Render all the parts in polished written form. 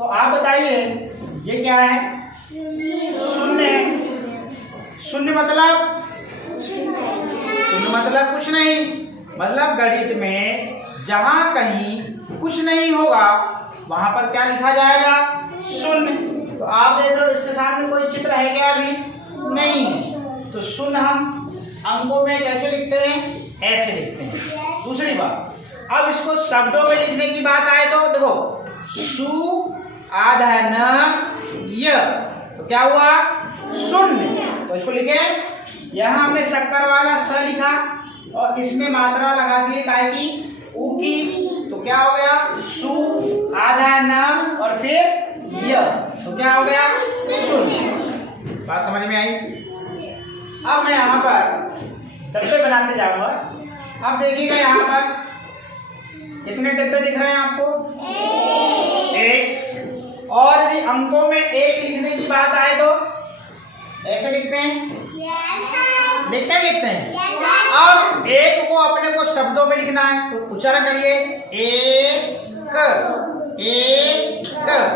तो आप बताइए ये क्या है? शून्य। शून्य मतलब कुछ नहीं। मतलब गणित में जहां कहीं कुछ नहीं होगा वहां पर क्या लिखा जाएगा? शून्य। तो आप देख रहे हो इसके सामने कोई चित्र है क्या? अभी नहीं। तो शून्य हम अंकों में कैसे लिखते हैं? ऐसे लिखते हैं। दूसरी बात, अब इसको शब्दों में लिखने की बात आए तो देखो, सु आधा न य, तो क्या हुआ? शून्य। तो इसको लिखे, यहां हमने शक्कर वाला स लिखा और इसमें मात्रा लगा दी काय की? उ की। तो क्या हो गया? सु आधा न और फिर य, तो क्या हो गया? शून्य। बात समझ में आई? अब मैं यहाँ पर डब्बे बनाते जाऊंगा। अब देखिएगा यहाँ पर कितने डब्बे दिख रहे हैं आपको? एक। और यदि अंकों में एक लिखने की बात आए तो ऐसे लिखते हैं? लिखते हैं। अब एक को अपने को शब्दों में लिखना है तो उच्चारण करिए, एक।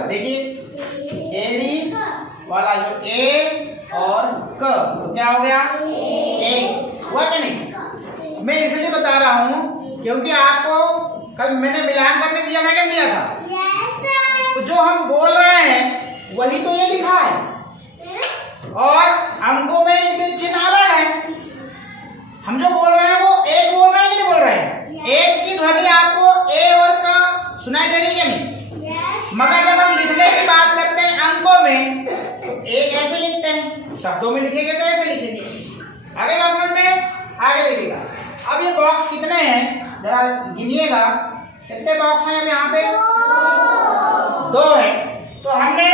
देखिए एड़ी वाला जो ए और क, तो क्या हो गया? एक। हुआ क्या नहीं? मैं इसलिए बता रहा हूं क्योंकि आपको कल मैंने मिलान करने दिया ना, क्या दिया था? तो जो हम बोल रहे हैं वही तो ये लिखा है और अंकों में इनके चिन्ह अलग है। हम जो बोल रहे हैं वो एक बोल रहे हैं कि नहीं बोल रहे हैं? एक की ध्वनि आपको ए और का सुनाई दे रही है नहीं? मगर जब हम लिखने की बात करते हैं अंकों में, एक ऐसे लिखते हैं, शब्दों में लिखेंगे तो ऐसे लिखेंगे। आगे बात समझ में? आगे देखिएगा। अब ये बॉक्स कितने हैं जरा गिनिएगा, कितने बॉक्स हैं अब यहाँ पे? दो है। तो हमने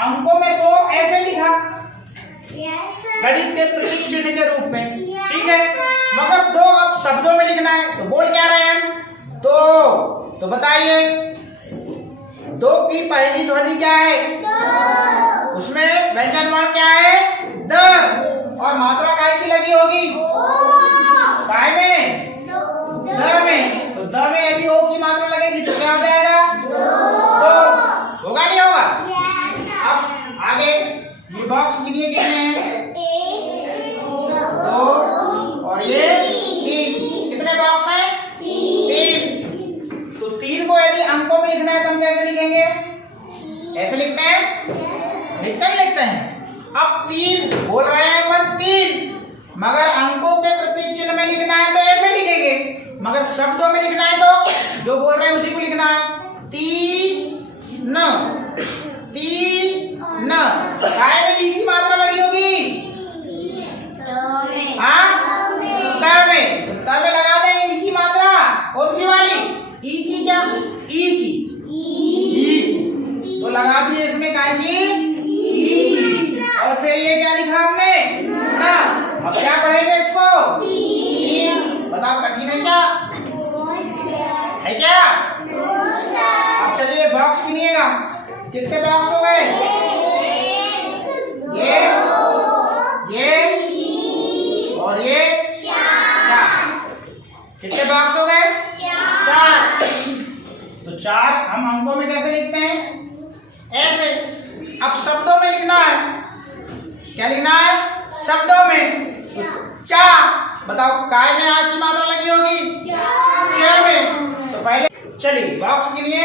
अंकों में दो ऐसे लिखा गणित के प्रतीक चिन्ह के रूप में, ठीक है। मगर दो अब शब्दों में लिखना है तो बोल क्या रहे हैं? दो। तो बताइए दो की पहली ध्वनि क्या है? उसमें व्यंजन वर्ण क्या है? द। और मात्रा काय की लगी होगी? काय में? द में। तो द में यदि ओ की मात्रा लगेगी तो क्या हो जाएगा? दो। होगा नहीं होगा? अब आगे ये बॉक्स गिनिए कितने हैं? दो और ये तीन। कितने बॉक्स हैं? तीन। तो तीन को यदि अंकों में लिखना है तो हम कैसे लिखेंगे? ऐसे लिखते हैं? लिखते हैं। अब तीन बोल रहे हैं अपन, तीन, मगर अंकों के प्रतीक चिन्ह में लिखना है तो ऐसे लिखेंगे, मगर शब्दों में लिखना है तो जो बोल रहे हैं उसी को लिखना है। तीन। काय में ई की मात्रा लगी होगी? त में लगा दें ई की मात्रा। कौन सी वाली? ई की। क्या? ई की। तो लगा दिए इसमें काय की? ई की। और फिर ये क्या लिखा हमने? ना। अब क्या पढ़ेंगे इसको? तीन। बताओ कठिन है क्या? है क्या? अब चलिए बॉक्स गिनिएगा, कितने बॉक्स हो गए? ये और ये चार। कितने बॉक्स हो गए? चार। तो चार हम अंकों में कैसे लिखते हैं? ऐसे। अब शब्दों में लिखना है, क्या लिखना है? शब्दों में। तो चा, बताओ काय में आ की मात्रा लगी होगी? च में। तो पहले चलिए बॉक्स गिनिए,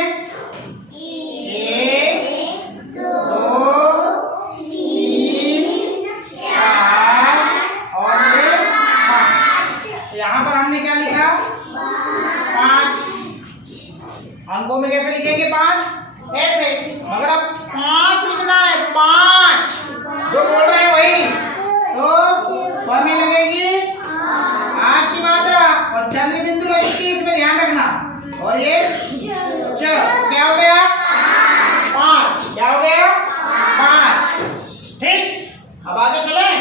एक, दो, तीन, चार और ये पांच। यहाँ पर हमने क्या लिखा? पांच। अंकों में कैसे लिखेंगे? पांच। ऐसे। मगर अब पांच लिखना है, पांच जो बोल रहे हैं वही। तो प में लगेगी आ की मात्रा और चंद्र बिंदु लगेगी, इसमें ध्यान रखना। और ये च, क्या हो गया? पांच। क्या हो गया? पांच। ठीक। अब आगे चलें?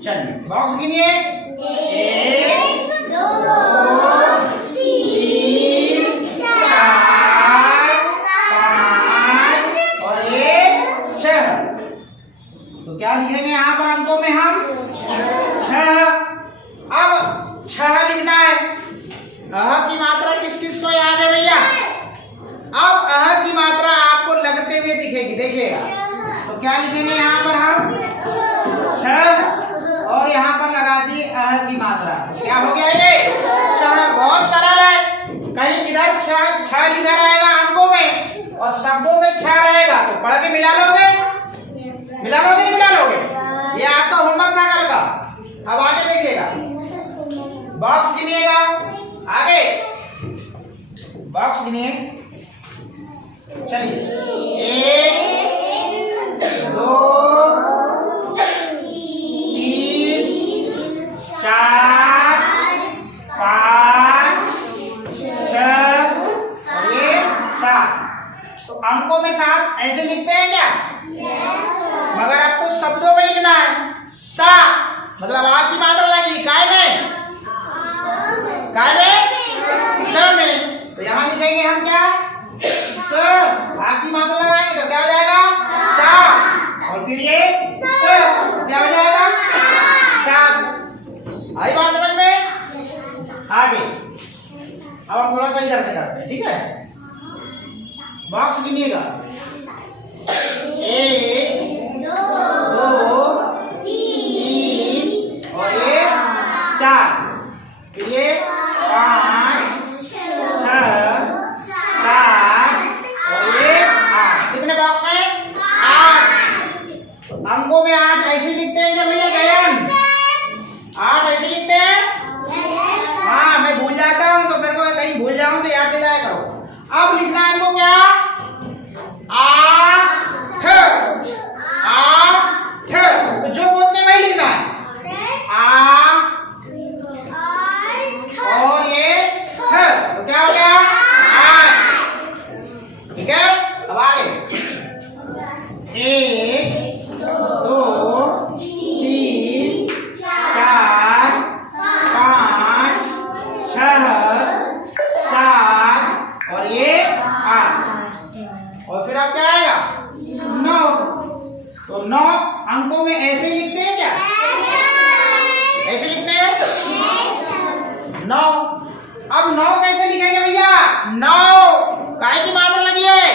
चलिए बॉक्स गिनिए, एक, दो, तीन, चार, पांच और ये छह। तो क्या लिखेंगे यहाँ पर अंकों में हम? छह। अब छह लिखना है। अह की मात्रा किस किस को याद है भैया? अब अह की मात्रा जाके मिला लोगे? मिला लोगे नहीं मिला लोगे? ये आपका होमवर्क था कल का। अब आगे देखिएगा, बॉक्स गिनिएगा, आगे बॉक्स गिनिए। चलिए 1 2 3 4 5 6 और ये 7। तो अंकों में 7 ऐसे लिखते हैं क्या? मगर आपको शब्दों में लिखना है। सा मतलब आ की मात्रा लगी काय में, काय में, स में। तो यहाँ लिखेंगे हम क्या? स। आ की मात्रा लगाएंगे तो क्या हो जाएगा? सा। और फिर ये क्या हो जाएगा? सात। आई बात समझ में? आगे अब हम थोड़ा सा इधर से करते हैं, ठीक है? बॉक्स गिनिएगा 1 2 3 और ये 4, फिर ये 5 6 7 और ये 8। कितने बॉक्स हैं? 8। अंकों में 8 ऐसे लिखते हैं क्या भैया गयन? 8 ऐसे लिखते हैं? हाँ, मैं भूल जाता हूँ तो मेरे को कहीं भूल जाऊँ तो याद दिलाया करो। अब लिखना है इनको क्या? 8। 8 तो जो बोलते हैं वही लिखना है। 8 और ये तो क्या हो गया? 8। ठीक है, अब आगे 1 2 3 4 5 6 7 और ये 8। और फिर अब क्या आएगा? 9। तो 9 अंकों में ऐसे ही लिखते हैं क्या? ऐसे लिखते हैं 9। अब 9 कैसे लिखेंगे भैया? 9 काय की मात्रा लगी है?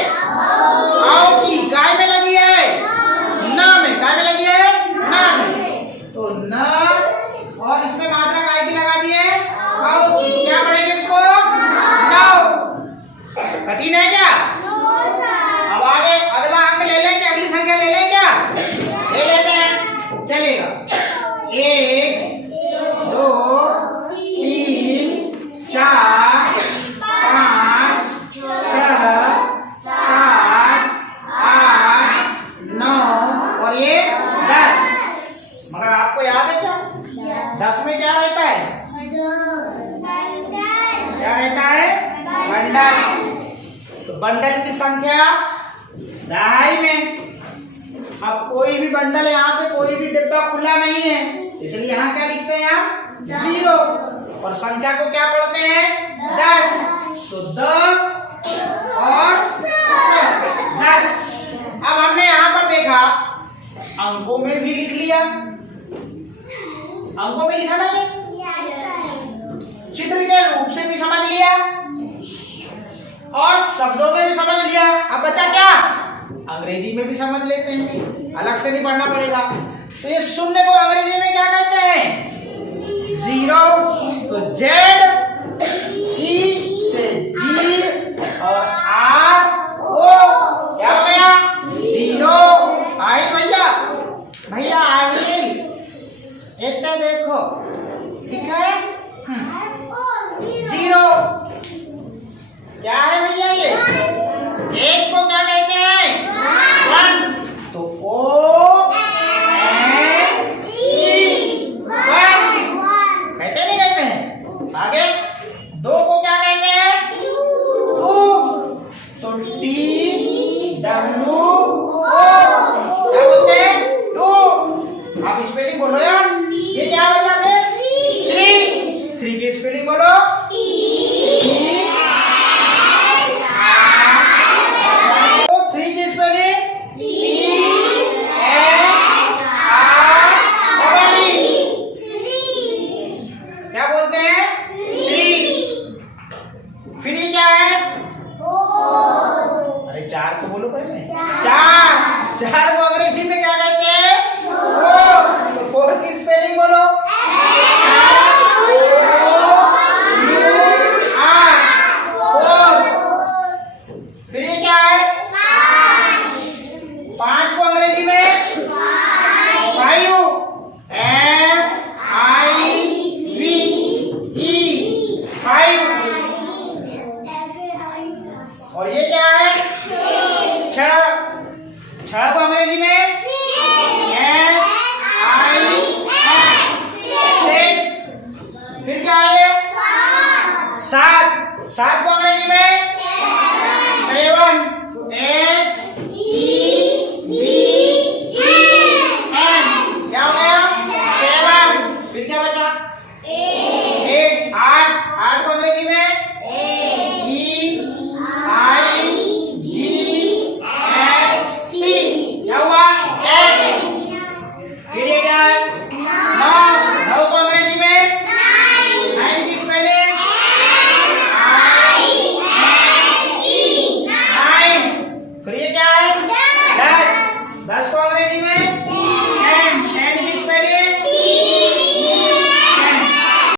आओ की काय में लगी है? न में। काय में लगी है? न में। तो न और इसमें मात्रा काय की लगा दी है? आओ की। क्या पढ़ेंगे इसको? 9। कठिन है क्या? अब आगे अगला अंक ले लें क्या? अगली संख्या ले लें क्या? ले लेते हैं, चलेगा। 1 2 3 4 5 6 7 8 9 और ये 10। मगर आपको याद है क्या 10 में क्या रहता है? क्या रहता है? बंडल। तो बंडल की संख्या 2.5 में। अब कोई भी बंडल, यहाँ पे कोई भी डिब्बा खुला नहीं है, इसलिए यहाँ क्या लिखते हैं हम? 0। और संख्या को क्या पढ़ते हैं? 10। तो 10 और 10। अब हमने यहाँ पर देखा अंकों में भी लिख लिया, अंकों में लिखा ना, ये चित्र के रूप से भी समझ लिया और शब्दों में भी समझ लिया। अब बचा क्या? अंग्रेजी में भी समझ लेते हैं, अलग से नहीं पढ़ना पड़ेगा। तो ये शून्य को अंग्रेजी में क्या कहते हैं? 0। तो Z E से जी और R O क्या हो गया? 0। आई भैया, भैया आई इतना देखो, ठीक है? 0 क्या है भैया? ये एक को क्या कहते हैं? 1। तो O N E 1 कहते नहीं कहते हैं? आगे 2 को क्या कहते हैं? 2। तो T W O क्या बोलते हैं? 2। आप स्पेलिंग बोलो यार, ये क्या बचा फिर? 3। 3 की स्पेलिंग बोलो। चार को अंग्रेजी में क्या कहते हैं? 4। तो 4 की स्पेलिंग बोलो। फिर ये क्या है? 5। 7 को अंग्रेजी में